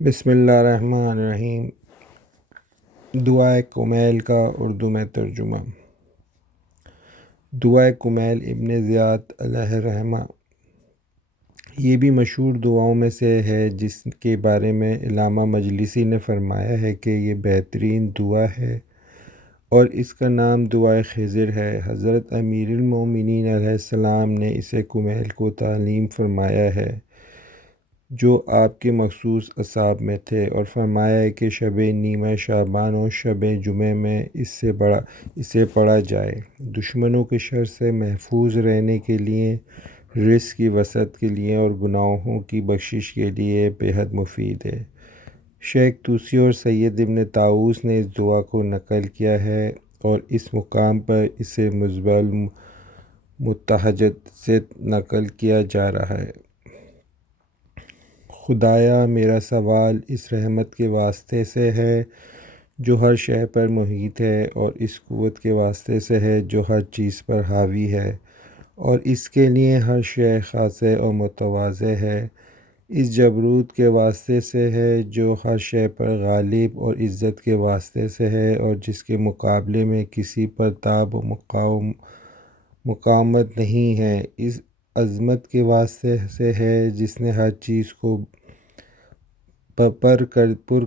بسم اللہ الرحمن الرحیم۔ دعائے کمیل کا اردو میں ترجمہ۔ دعائے کمیل ابن زیاد علیہ الرحمہ یہ بھی مشہور دعاؤں میں سے ہے، جس کے بارے میں علامہ مجلسی نے فرمایا ہے کہ یہ بہترین دعا ہے اور اس کا نام دعائے خضر ہے۔ حضرت امیر المومنین علیہ السلام نے اسے کمیل کو تعلیم فرمایا ہے جو آپ کے مخصوص اصحاب میں تھے، اور فرمایا ہے کہ شب نیمہ شعبان اور شب جمعہ میں اسے پڑھا جائے۔ دشمنوں کے شر سے محفوظ رہنے کے لیے، رزق کی وسعت کے لیے اور گناہوں کی بخشش کے لیے بے حد مفید ہے۔ شیخ طوسی اور سید ابن طاؤس نے اس دعا کو نقل کیا ہے اور اس مقام پر اسے مصباح المتحجت سے نقل کیا جا رہا ہے۔ خدایا میرا سوال اس رحمت کے واسطے سے ہے جو ہر شے پر محیط ہے، اور اس قوت کے واسطے سے ہے جو ہر چیز پر حاوی ہے، اور اس کے لیے ہر شے خاصے اور متواضع ہے۔ اس جبروت کے واسطے سے ہے جو ہر شے پر غالب، اور عزت کے واسطے سے ہے اور جس کے مقابلے میں کسی پر تاب و مقامت نہیں ہے۔ اس عظمت کے واسطے سے ہے جس نے ہر چیز کو پر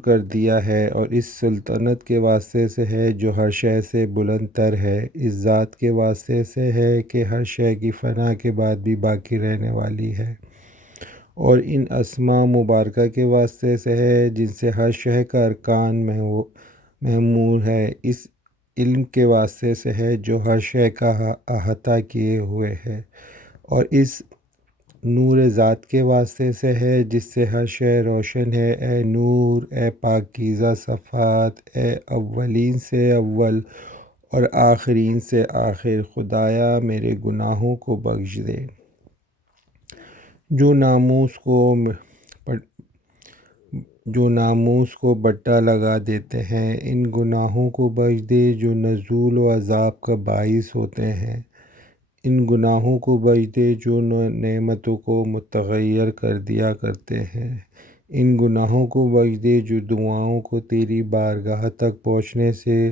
کر دیا ہے، اور اس سلطنت کے واسطے سے ہے جو ہر شے سے بلند تر ہے۔ اس ذات کے واسطے سے ہے کہ ہر شے کی فنا کے بعد بھی باقی رہنے والی ہے، اور ان اسماء مبارکہ کے واسطے سے ہے جن سے ہر شے کا ارکان معمور ہے۔ اس علم کے واسطے سے ہے جو ہر شے کا احاطہ کیے ہوئے ہے، اور اس نور ذات کے واسطے سے ہے جس سے ہر شے روشن ہے۔ اے نور، اے پاکیزہ صفات، اے اولین سے اول اور آخرین سے آخر، خدایا میرے گناہوں کو بخش دے۔ جو ناموس کو بٹا لگا دیتے ہیں، ان گناہوں کو بخش دے جو نزول و عذاب کا باعث ہوتے ہیں۔ ان گناہوں کو بخش دے جو نعمتوں کو متغیر کر دیا کرتے ہیں۔ ان گناہوں کو بخش دے جو دعاؤں کو تیری بارگاہ تک پہنچنے سے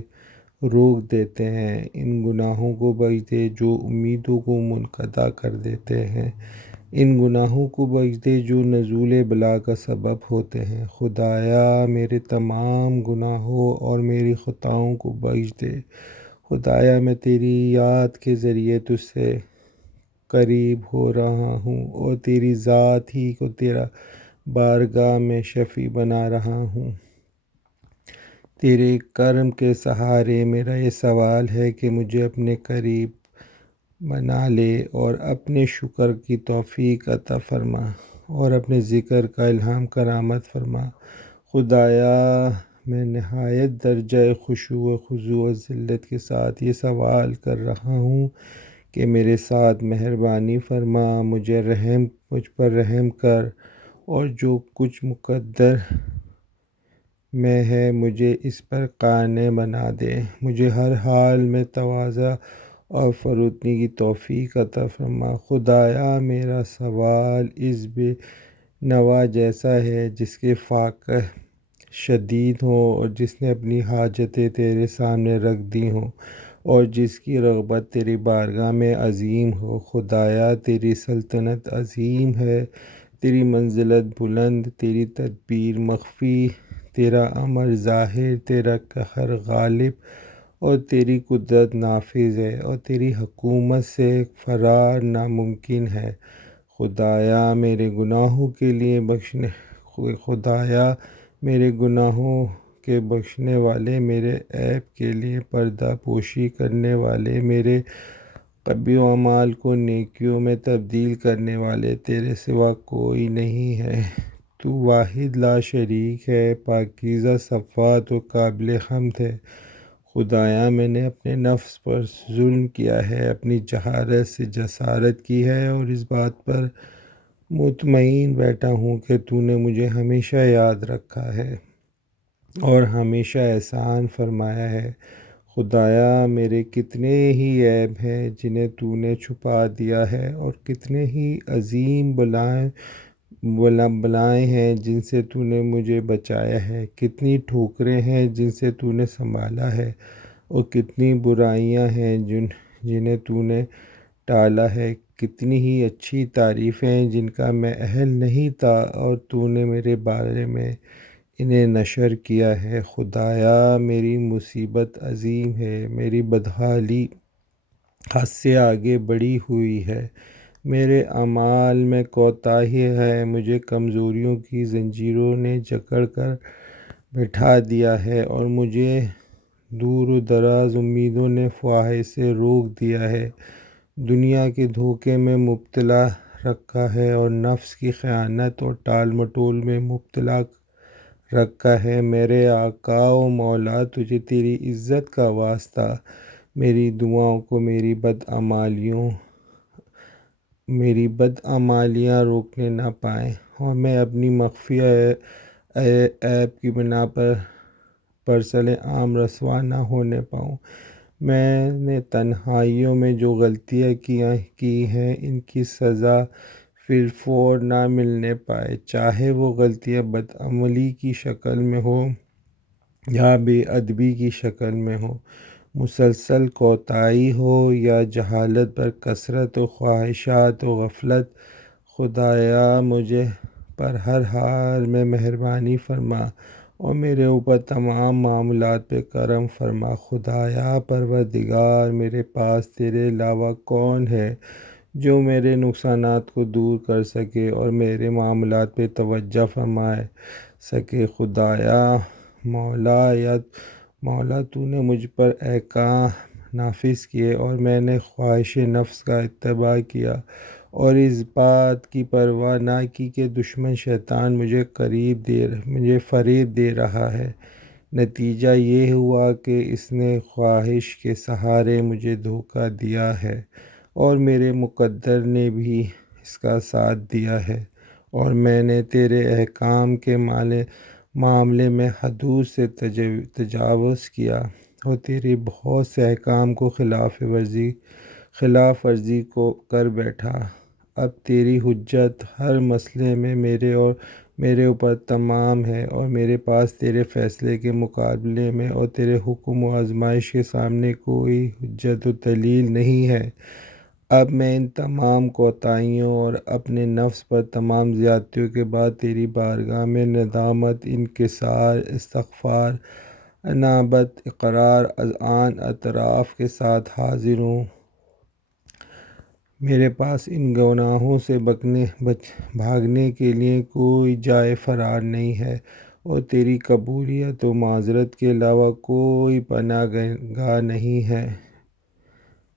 روک دیتے ہیں۔ ان گناہوں کو بخش دے جو امیدوں کو منقطع کر دیتے ہیں۔ ان گناہوں کو بخش دے جو نزول بلا کا سبب ہوتے ہیں۔ خدایا میرے تمام گناہوں اور میری خطاؤں کو بخش دے۔ خدایا میں تیری یاد کے ذریعے تجھ سے قریب ہو رہا ہوں، اور تیری ذات ہی کو تیرا بارگاہ میں شفیع بنا رہا ہوں۔ تیرے کرم کے سہارے میرا یہ سوال ہے کہ مجھے اپنے قریب بنا لے، اور اپنے شکر کی توفیق عطا فرما، اور اپنے ذکر کا الہام کرامت فرما۔ خدایا میں نہایت درجہ خشوع و خضوع و ذلت کے ساتھ یہ سوال کر رہا ہوں کہ میرے ساتھ مہربانی فرما، مجھ پر رحم کر، اور جو کچھ مقدر میں ہے مجھے اس پر قانع بنا دے۔ مجھے ہر حال میں تواضع اور فروتنی کی توفیق عطا فرما۔ خدایا میرا سوال اس بے نوا جیسا ہے جس کے فاقہ شدید ہوں، اور جس نے اپنی حاجتیں تیرے سامنے رکھ دی ہوں، اور جس کی رغبت تیری بارگاہ میں عظیم ہو۔ خدایا تیری سلطنت عظیم ہے، تیری منزلت بلند، تیری تدبیر مخفی، تیرا امر ظاہر، تیرا قہر غالب، اور تیری قدرت نافذ ہے، اور تیری حکومت سے فرار ناممکن ہے۔ خدایا میرے گناہوں کے بخشنے والے، میرے عیب کے لیے پردہ پوشی کرنے والے، میرے قبیح اعمال کو نیکیوں میں تبدیل کرنے والے تیرے سوا کوئی نہیں ہے۔ تو واحد لا شریک ہے، پاکیزہ صفات و قابل حمد ہے۔ خدایا میں نے اپنے نفس پر ظلم کیا ہے، اپنی جہالت سے جسارت کی ہے، اور اس بات پر مطمئن بیٹھا ہوں کہ تو نے مجھے ہمیشہ یاد رکھا ہے اور ہمیشہ احسان فرمایا ہے۔ خدایا میرے کتنے ہی عیب ہیں جنہیں تو نے چھپا دیا ہے، اور کتنے ہی عظیم بلائیں بلائیں ہیں جن سے تو نے مجھے بچایا ہے، کتنی ٹھوکریں ہیں جن سے تو نے سنبھالا ہے، اور کتنی برائیاں ہیں جنہیں تو نے ٹالا ہے، کتنی ہی اچھی تعریفیں جن کا میں اہل نہیں تھا اور تو نے میرے بارے میں انہیں نشر کیا ہے۔ خدایا میری مصیبت عظیم ہے، میری بدحالی حد سے آگے بڑھی ہوئی ہے، میرے اعمال میں کوتاہی ہے، مجھے کمزوریوں کی زنجیروں نے جکڑ کر بٹھا دیا ہے، اور مجھے دور و دراز امیدوں نے خواہش سے روک دیا ہے، دنیا کے دھوکے میں مبتلا رکھا ہے، اور نفس کی خیانت اور ٹال مٹول میں مبتلا رکھا ہے۔ میرے آقا و مولا، تجھے تیری عزت کا واسطہ میری دعاؤں کو میری بدعمالیاں روکنے نہ پائیں، اور میں اپنی مخفی عیب کی بنا پر برسر عام رسوا نہ ہونے پاؤں۔ میں نے تنہائیوں میں جو غلطیاں کی ہیں، ان کی سزا پھر فور نہ ملنے پائے، چاہے وہ غلطیاں بدعملی کی شکل میں ہو یا بے ادبی کی شکل میں ہو، مسلسل کوتاہی ہو یا جہالت پر کثرت و خواہشات و غفلت۔ خدایا مجھے پر ہر حال میں مہربانی فرما، اور میرے اوپر تمام معاملات پہ کرم فرما۔ خدایا پروردگار، میرے پاس تیرے علاوہ کون ہے جو میرے نقصانات کو دور کر سکے اور میرے معاملات پہ توجہ فرما سکے۔ خدایا مولا تو نے مجھ پر احکام نافذ کیے، اور میں نے خواہش نفس کا اتباع کیا، اور اس بات کی پرواہ نہ کی کہ دشمن شیطان مجھے فریب دے رہا ہے۔ نتیجہ یہ ہوا کہ اس نے خواہش کے سہارے مجھے دھوکہ دیا ہے، اور میرے مقدر نے بھی اس کا ساتھ دیا ہے، اور میں نے تیرے احکام کے معاملے میں حدود سے تجاوز کیا، اور تیرے بہت سے احکام کو خلاف ورزی کو کر بیٹھا۔ اب تیری حجت ہر مسئلے میں میرے اوپر تمام ہے، اور میرے پاس تیرے فیصلے کے مقابلے میں اور تیرے حکم و آزمائش کے سامنے کوئی حجت و دلیل نہیں ہے۔ اب میں ان تمام کوتاہیوں اور اپنے نفس پر تمام زیادتیوں کے بعد تیری بارگاہ میں ندامت، انکسار، استغفار، انابت، اقرار، اذعان، اعتراف کے ساتھ حاضر ہوں۔ میرے پاس ان گناہوں سے بھاگنے کے لیے کوئی جائے فرار نہیں ہے، اور تیری قبولیت و معذرت کے علاوہ کوئی پناہ گاہ نہیں ہے۔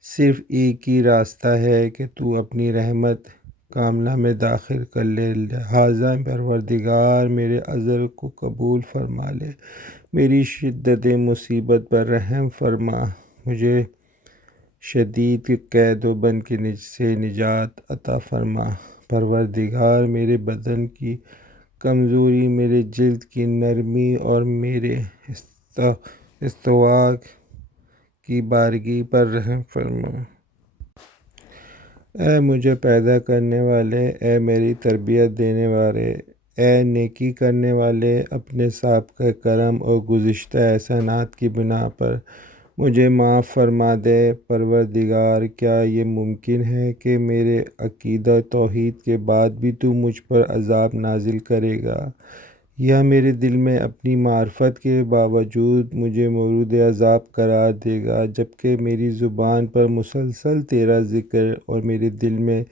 صرف ایک ہی راستہ ہے کہ تو اپنی رحمت کاملہ میں داخل کر لے، لہٰذا پروردگار میرے عذر کو قبول فرما لے، میری شدت مصیبت پر رحم فرما، مجھے شدید قید و بند سے نجات عطا فرما۔ پروردگار میرے بدن کی کمزوری، میرے جلد کی نرمی اور میرے استوا کی بارگی پر رحم فرما۔ اے مجھے پیدا کرنے والے، اے میری تربیت دینے والے، اے نیکی کرنے والے، اپنے سابقہ کرم اور گزشتہ احسانات کی بنا پر مجھے معاف فرما دے۔ پروردگار، کیا یہ ممکن ہے کہ میرے عقیدہ توحید کے بعد بھی تو مجھ پر عذاب نازل کرے گا، یا میرے دل میں اپنی معرفت کے باوجود مجھے مورد عذاب قرار دے گا، جبکہ میری زبان پر مسلسل تیرا ذکر اور میرے دل میں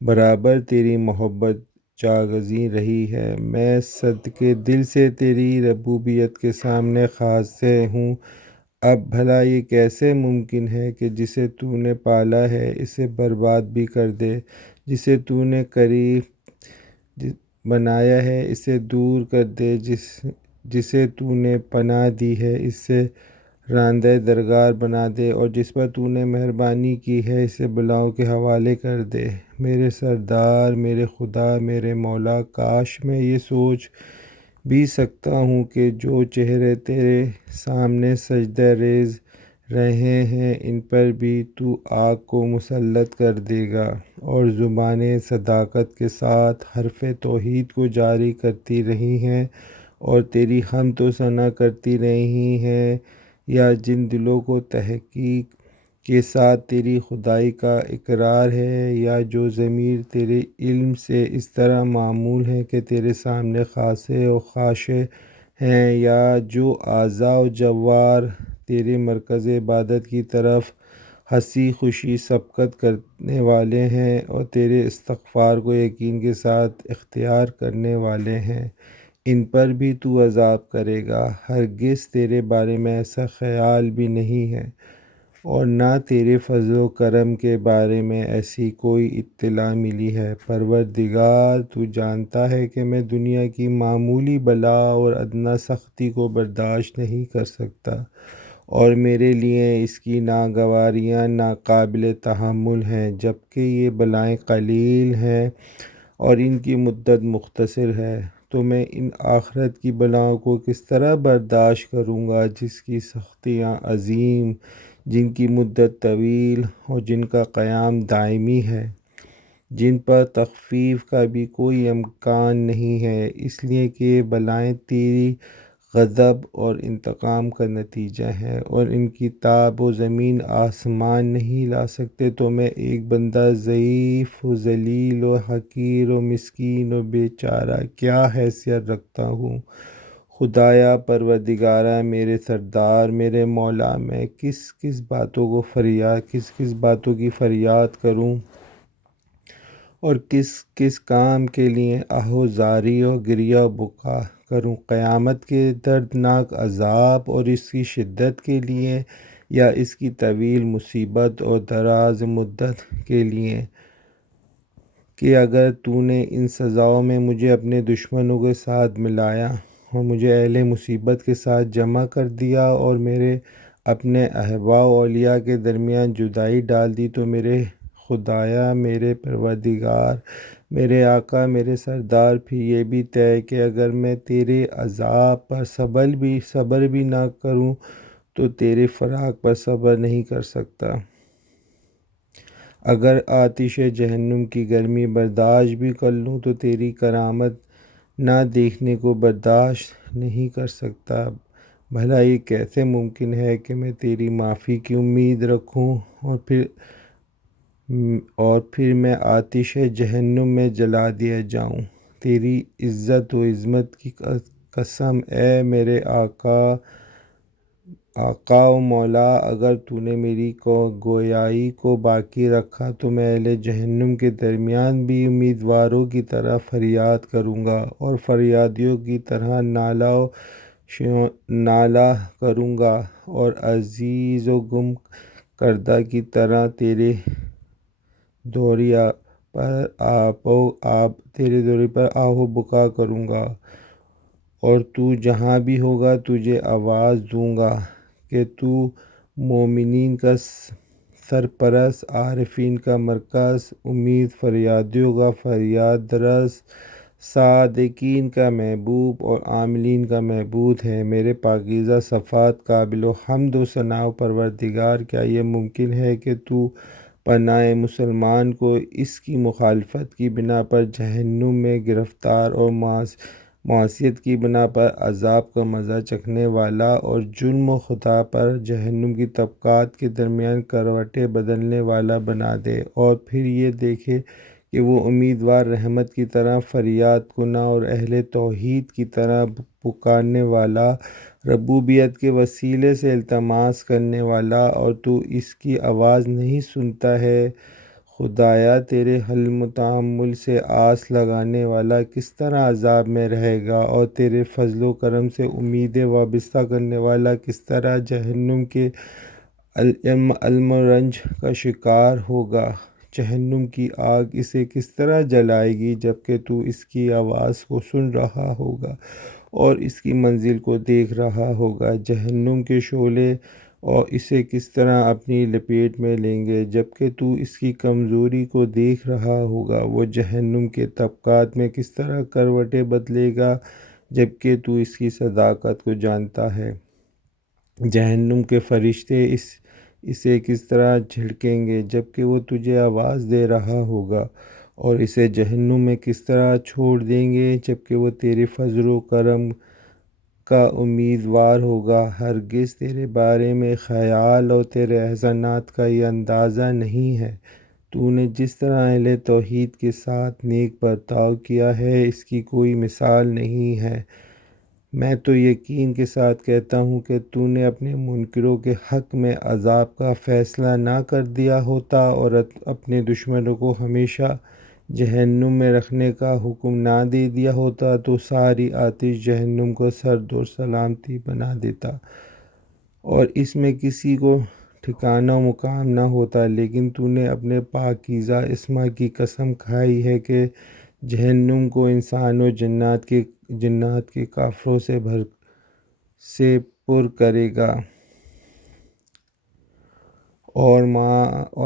برابر تیری محبت جاگزیں رہی ہے۔ میں صدقِ دل سے تیری ربوبیت کے سامنے خاضع ہوں۔ اب بھلا یہ کیسے ممکن ہے کہ جسے تو نے پالا ہے اسے برباد بھی کر دے، جسے تو نے قریب بنایا ہے اسے دور کر دے، جسے تو نے پناہ دی ہے اسے راندۂ درگار بنا دے، اور جس پر تو نے مہربانی کی ہے اسے بلاؤں کے حوالے کر دے۔ میرے سردار، میرے خدا، میرے مولا، کاش میں یہ سوچ بھی سکتا ہوں کہ جو چہرے تیرے سامنے سجدہ ریز رہے ہیں ان پر بھی تو آگ کو مسلط کر دے گا، اور زبانیں صداقت کے ساتھ حرف توحید کو جاری کرتی رہی ہیں اور تیری حمد و ثنا کرتی رہی ہیں، یا جن دلوں کو تحقیق کے ساتھ تیری خدائی کا اقرار ہے، یا جو ضمیر تیرے علم سے اس طرح معمول ہیں کہ تیرے سامنے خاصے و خاشع ہیں، یا جو اعضاء و جوار تیرے مرکز عبادت کی طرف ہنسی خوشی سبقت کرنے والے ہیں اور تیرے استغفار کو یقین کے ساتھ اختیار کرنے والے ہیں، ان پر بھی تو عذاب کرے گا۔ ہرگز تیرے بارے میں ایسا خیال بھی نہیں ہے، اور نہ تیرے فضل و کرم کے بارے میں ایسی کوئی اطلاع ملی ہے۔ پروردگار، تو جانتا ہے کہ میں دنیا کی معمولی بلا اور ادنیٰ سختی کو برداشت نہیں کر سکتا، اور میرے لیے اس کی ناگواریاں ناقابل تحمل ہیں، جبکہ یہ بلائیں قلیل ہیں اور ان کی مدت مختصر ہے، تو میں ان آخرت کی بلاؤں کو کس طرح برداشت کروں گا جس کی سختیاں عظیم، جن کی مدت طویل اور جن کا قیام دائمی ہے، جن پر تخفیف کا بھی کوئی امکان نہیں ہے، اس لیے کہ یہ بلائیں تیری غضب اور انتقام کا نتیجہ ہیں، اور ان کی تاب و زمین آسمان نہیں لا سکتے، تو میں ایک بندہ ضعیف و ذلیل و حقیر و مسکین و بیچارہ کیا حیثیت رکھتا ہوں۔ خدایا، پروردگارا، میرے سردار، میرے مولا، میں کس کس باتوں کی فریاد کروں اور کس کس کام کے لیے آہ و زاری اور گریہ و بکا کروں، قیامت کے دردناک عذاب اور اس کی شدت کے لیے، یا اس کی طویل مصیبت اور دراز مدت کے لیے، کہ اگر تو نے ان سزاؤں میں مجھے اپنے دشمنوں کے ساتھ ملایا اور مجھے اہل مصیبت کے ساتھ جمع کر دیا اور میرے اپنے احباء و اولیاء کے درمیان جدائی ڈال دی، تو میرے خدایا، میرے پروردگار، میرے آقا، میرے سردار، پھر یہ بھی طے ہے کہ اگر میں تیرے عذاب پر صبر بھی نہ کروں تو تیرے فراق پر صبر نہیں کر سکتا۔ اگر آتش جہنم کی گرمی برداشت بھی کر لوں تو تیری کرامت نہ دیکھنے کو برداشت نہیں کر سکتا۔ بھلا یہ کیسے ممکن ہے کہ میں تیری معافی کی امید رکھوں اور پھر میں آتش جہنم میں جلا دیا جاؤں؟ تیری عزت و عظمت کی قسم اے میرے آقا و مولا، اگر تو نے میری گویائی کو باقی رکھا تو میں اہل جہنم کے درمیان بھی امیدواروں کی طرح فریاد کروں گا اور فریادیوں کی طرح نالہ کروں گا، اور عزیز و گم کردہ کی طرح تیرے دوری پر آہ و بکا کروں گا، اور تو جہاں بھی ہوگا تجھے آواز دوں گا کہ تو مومنین کا سرپرست، عارفین کا مرکز، امید فریادیوں کا فریاد رس، صادقین کا محبوب اور عاملین کا معبود ہے۔ میرے پاکیزہ صفات قابل و حمد و ثنا پروردگار، کیا یہ ممکن ہے کہ تو پناہ مسلمان کو اس کی مخالفت کی بنا پر جہنم میں گرفتار اور معصیت کی بنا پر عذاب کا مزہ چکھنے والا اور جرم و خطا پر جہنم کی طبقات کے درمیان کروٹیں بدلنے والا بنا دے، اور پھر یہ دیکھے کہ وہ امیدوار رحمت کی طرح فریاد کناں اور اہل توحید کی طرح پکارنے والا، ربوبیت کے وسیلے سے التماس کرنے والا، اور تو اس کی آواز نہیں سنتا ہے۔ خدایا، تیرے حلم و تحمل سے آس لگانے والا کس طرح عذاب میں رہے گا، اور تیرے فضل و کرم سے امیدیں وابستہ کرنے والا کس طرح جہنم کے الم و رنج کا شکار ہوگا۔ جہنم کی آگ اسے کس طرح جلائے گی جبکہ تو اس کی آواز کو سن رہا ہوگا اور اس کی منزل کو دیکھ رہا ہوگا۔ جہنم کے شعلے اور اسے کس طرح اپنی لپیٹ میں لیں گے جبکہ تو اس کی کمزوری کو دیکھ رہا ہوگا۔ وہ جہنم کے طبقات میں کس طرح کروٹیں بدلے گا جبکہ تو اس کی صداقت کو جانتا ہے۔ جہنم کے فرشتے اسے کس طرح جھڑکیں گے جب کہ وہ تجھے آواز دے رہا ہوگا، اور اسے جہنم میں کس طرح چھوڑ دیں گے جب کہ وہ تیرے فضل و کرم کا امیدوار ہوگا۔ ہرگز تیرے بارے میں خیال اور تیرے احسانات کا یہ اندازہ نہیں ہے۔ تو نے جس طرح اہل توحید کے ساتھ نیک برتاؤ کیا ہے، اس کی کوئی مثال نہیں ہے۔ میں تو یقین کے ساتھ کہتا ہوں کہ تو نے اپنے منکروں کے حق میں عذاب کا فیصلہ نہ کر دیا ہوتا اور اپنے دشمنوں کو ہمیشہ جہنم میں رکھنے کا حکم نہ دے دیا ہوتا تو ساری آتش جہنم کو سرد اور سلامتی بنا دیتا اور اس میں کسی کو ٹھکانہ و مقام نہ ہوتا، لیکن تو نے اپنے پاکیزہ اسما کی قسم کھائی ہے کہ جہنم کو انسان و جنات کے کافروں سے پر کرے گا اور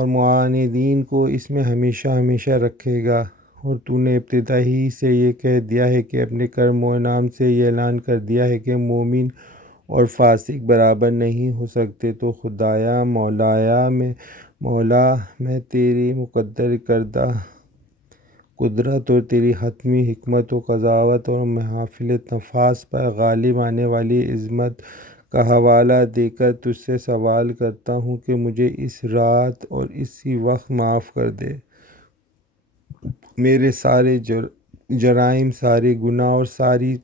معاندین کو اس میں ہمیشہ ہمیشہ رکھے گا۔ اور تو نے ابتدا ہی سے یہ کہہ دیا ہے کہ اپنے کرم و انعام سے یہ اعلان کر دیا ہے کہ مومن اور فاسق برابر نہیں ہو سکتے، تو خدایا مولا میں تیری مقدر کردہ قدرت اور تیری حتمی حکمت و قضاوت اور محافل نفاس پر غالب آنے والی عظمت کا حوالہ دے کر تجھ سے سوال کرتا ہوں کہ مجھے اس رات اور اسی وقت معاف کر دے۔ میرے سارے جرائم، سارے گناہ اور ساری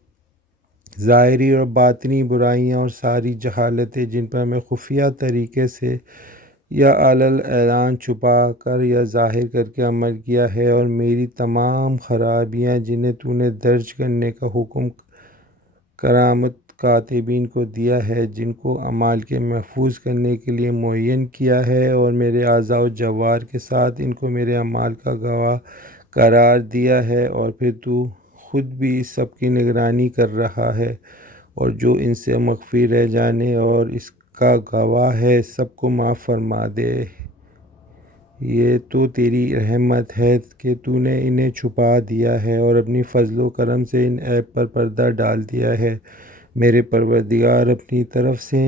ظاہری اور باطنی برائیاں اور ساری جہالتیں جن پر میں خفیہ طریقے سے یا علی اعلان چھپا کر یا ظاہر کر کے عمل کیا ہے، اور میری تمام خرابیاں جنہیں تو نے درج کرنے کا حکم کرامت کاتبین کو دیا ہے، جن کو اعمال کے محفوظ کرنے کے لیے معین کیا ہے، اور میرے اعضاء و جوار کے ساتھ ان کو میرے اعمال کا گواہ قرار دیا ہے، اور پھر تو خود بھی اس سب کی نگرانی کر رہا ہے، اور جو ان سے مخفی رہ جانے اور اس کا گواہ ہے سب کو معاف فرما دے۔ یہ تو تیری رحمت ہے کہ تو نے انہیں چھپا دیا ہے اور اپنی فضل و کرم سے ان عیب پر پردہ ڈال دیا ہے۔ میرے پروردگار، اپنی طرف سے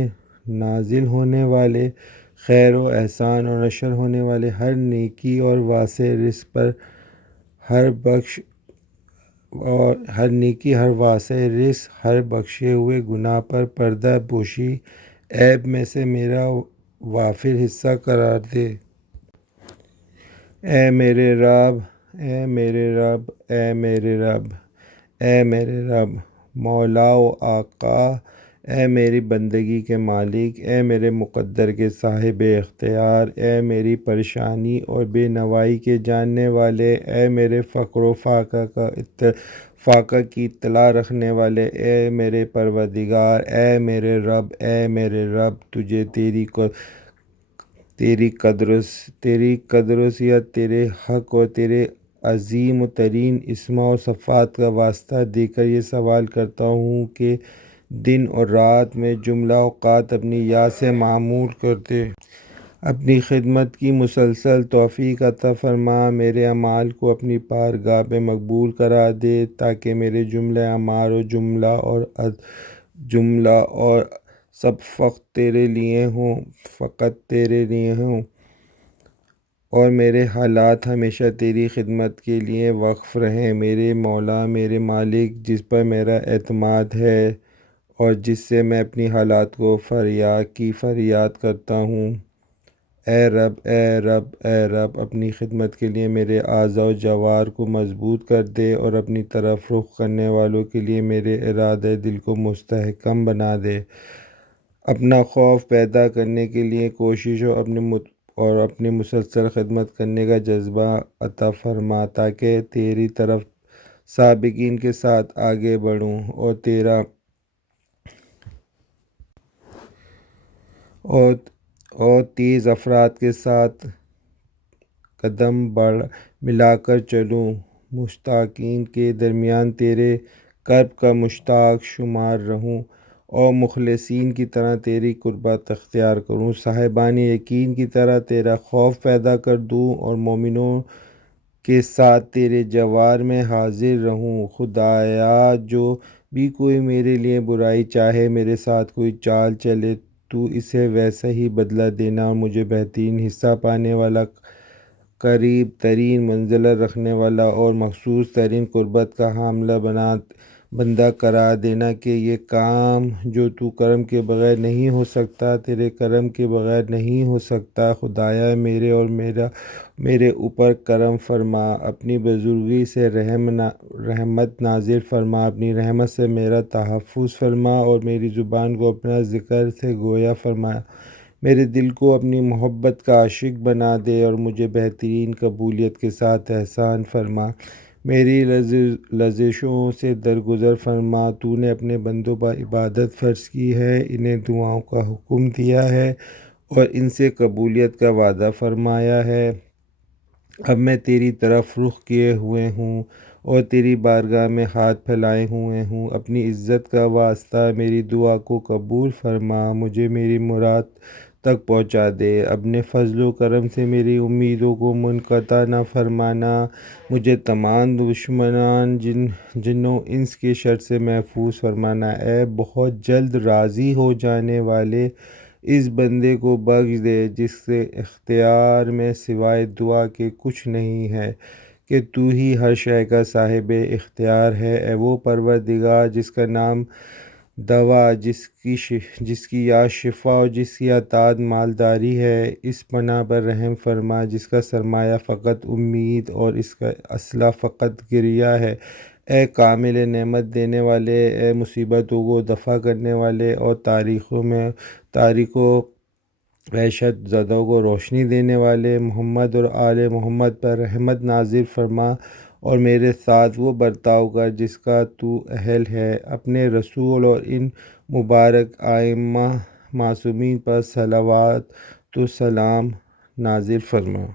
نازل ہونے والے خیر و احسان اور نشر ہونے والے ہر نیکی اور واسع رزق پر ہر بخشے ہوئے گناہ پر پردہ پوشی عیب میں سے میرا وافر حصہ قرار دے۔ اے میرے رب، اے میرے رب، اے میرے رب، اے میرے رب، مولا و آقا، اے میری بندگی کے مالک، اے میرے مقدر کے صاحب اختیار، اے میری پریشانی اور بے نوائی کے جاننے والے، اے میرے فقر و فاقہ کی اطلاع رکھنے والے، اے میرے پروردگار، اے میرے رب، اے میرے رب، تجھے تیری قدرت، تیرے حق اور تیرے عظیم ترین اسماء و صفات کا واسطہ دے کر یہ سوال کرتا ہوں کہ دن اور رات میں جملہ اوقات اپنی یاد سے معمور کر دے۔ اپنی خدمت کی مسلسل توفیق عطا فرما، میرے اعمال کو اپنی بارگاہ میں مقبول قرار دے تاکہ میرے جملہ اعمال اور جملہ اور سب فقط تیرے لیے ہوں، اور میرے حالات ہمیشہ تیری خدمت کے لیے وقف رہیں۔ میرے مولا، میرے مالک، جس پر میرا اعتماد ہے اور جس سے میں اپنی حالات کو فریاد کرتا ہوں، اے رب، اے رب، اے رب، اپنی خدمت کے لیے میرے اعضاء و جوار کو مضبوط کر دے اور اپنی طرف رخ کرنے والوں کے لیے میرے ارادۂ دل کو مستحکم بنا دے۔ اپنا خوف پیدا کرنے کے لیے کوشش اور اپنی مسلسل خدمت کرنے کا جذبہ عطا فرما تاکہ تیری طرف سابقین کے ساتھ آگے بڑھوں اور تیز افراد کے ساتھ قدم ملا کر چلوں، مشتاقین کے درمیان تیرے قرب کا مشتاق شمار رہوں، اور مخلصین کی طرح تیری قربت اختیار کروں، صاحبان یقین کی طرح تیرا خوف پیدا کر دوں اور مومنوں کے ساتھ تیرے جوار میں حاضر رہوں۔ خدایا، جو بھی کوئی میرے لیے برائی چاہے، میرے ساتھ کوئی چال چلے تو اسے ویسا ہی بدلہ دینا اور مجھے بہترین حصہ پانے والا، قریب ترین منزلت رکھنے والا اور مخصوص ترین قربت کا حاملہ بندہ قرار دینا کہ یہ کام جو تو کرم کے بغیر نہیں ہو سکتا، تیرے کرم کے بغیر نہیں ہو سکتا۔ خدایا میرے اور میرے اوپر کرم فرما، اپنی بزرگی سے رحمت نازل فرما، اپنی رحمت سے میرا تحفظ فرما اور میری زبان کو اپنا ذکر سے گویا فرما۔ میرے دل کو اپنی محبت کا عاشق بنا دے اور مجھے بہترین قبولیت کے ساتھ احسان فرما۔ میری لرزشوں سے درگزر فرما۔ تو نے اپنے بندوں پر عبادت فرض کی ہے، انہیں دعاؤں کا حکم دیا ہے اور ان سے قبولیت کا وعدہ فرمایا ہے۔ اب میں تیری طرف رخ کیے ہوئے ہوں اور تیری بارگاہ میں ہاتھ پھیلائے ہوئے ہوں۔ اپنی عزت کا واسطہ میری دعا کو قبول فرما، مجھے میری مراد تک پہنچا دے۔ اپنے فضل و کرم سے میری امیدوں کو منقطع نہ فرمانا، مجھے تمام دشمنان جن و انس کے شر سے محفوظ فرمانا۔ اے بہت جلد راضی ہو جانے والے، اس بندے کو بخش دے جس کے اختیار میں سوائے دعا کے کچھ نہیں ہے، کہ تو ہی ہر شے کا صاحب اختیار ہے۔ اے وہ پروردگار جس کا نام دوا، جس کی یاد شفا اور جس کی عطا مالداری ہے، اس پناہ پر رحم فرما جس کا سرمایہ فقط امید اور اس کا اسلحہ فقط گریہ ہے۔ اے کامل نعمت دینے والے، اے مصیبتوں کو دفع کرنے والے اور تاریک و وحشت زدوں کو روشنی دینے والے، محمد اور آل محمد پر رحمت نازل فرما اور میرے ساتھ وہ برتاؤ کر جس کا تو اہل ہے۔ اپنے رسول اور ان مبارک ائمہ معصومین پر صلوات و سلام نازل فرما۔